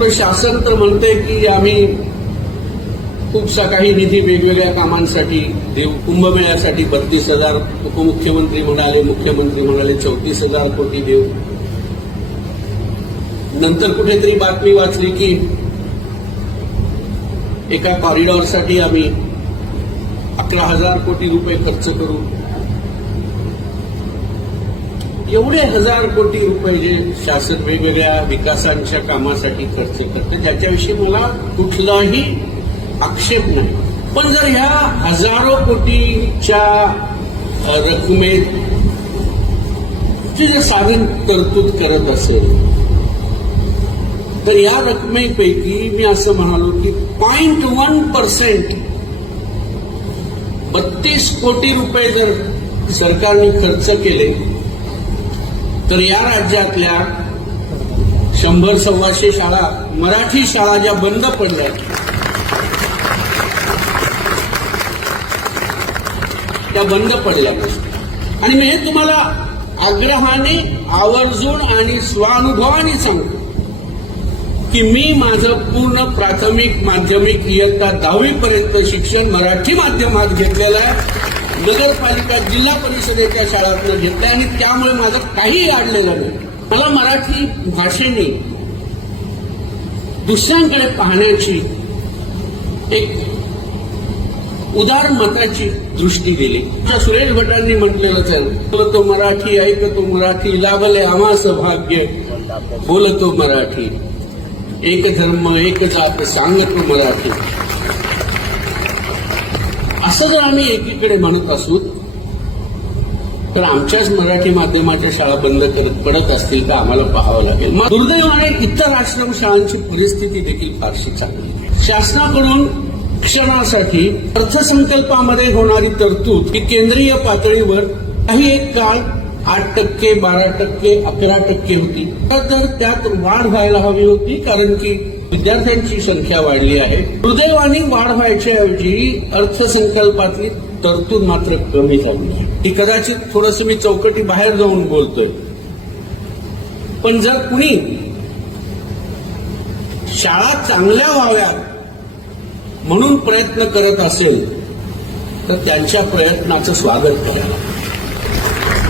आपलं शासन तर म्हणते की आम्ही खूपसा काही निधी वेगवेगळ्या कामांसाठी देऊ. कुंभमेळ्यासाठी 32,000 उपमुख्यमंत्री म्हणाले, मुख्यमंत्री म्हणाले 34,000 कोटी देऊ. नंतर कुठेतरी बातमी वाचली की एका कॉरिडॉरसाठी आम्ही 11,000 कोटी रुपये खर्च करू. एवढे 1,000 कोटी रुपये जे शासन वेगवेगळ्या विकासांच्या कामासाठी खर्च करते त्याच्याविषयी मला कुठलाही आक्षेप नाही. पण जर ह्या हजारो कोटीच्या रकमेची जर साधन तरतूद करत असेल तर या रकमेपैकी मी असं म्हणालो की 0.1% 32 कोटी रुपये जर सरकारने खर्च केले तर या राज्यातल्या 100-125 शाळा, मराठी शाळा ज्या बंद पडल्या त्या बंद पडल्या नसत्या. आणि मी हे तुम्हाला आग्रहाने, आवर्जून आणि स्वानुभवाने सांगतो की मी माझं पूर्ण प्राथमिक, माध्यमिक, इयत्ता 10वी पर्यंत शिक्षण मराठी माध्यमात घेतलेलं आहे. नगरपालिका, जिल्हा परिषदेच्या शाळांतून घेतलं आणि त्यामुळे माझं काहीही अडलेलं नाही. मला मराठी भाषेने दुसऱ्यांकडे पाहण्याची एक उदार मताची दृष्टी दिली. सुरेश भटांनी म्हटलेलंच आहे, बोलतो मराठी, ऐकतो मराठी, लाभले आम्हास भाग्य, बोलतो मराठी, एक धर्म एक जात सांगतो मराठी. असं जर आम्ही एकीकडे म्हणत असू तर आमच्याच मराठी माध्यमाच्या शाळा बंद पडत असतील तर आम्हाला पाहावं लागेल. दुर्दैवाने इतर आश्रमशाळांची परिस्थिती देखील फारशी चांगली. शासनाकडून शिक्षणासाठी अर्थसंकल्पामध्ये होणारी तरतूद ही केंद्रीय पातळीवर काही एक काळ 8%, 12%, 11% होती. तर त्यात वाढ व्हायला हवी होती कारण की विद्यार्थ्यांची संख्या वाढली आहे. दुर्दैवाने वाढ व्हायच्या ऐवजी अर्थसंकल्पातली तरतूद मात्र कमी झाली आहे. ही कदाचित थोडंसं मी चौकटी बाहेर जाऊन बोलतोय, पण जर कुणी शाळा चांगल्या व्हाव्यात म्हणून प्रयत्न करत असेल तर त्यांच्या प्रयत्नाचं स्वागत करायला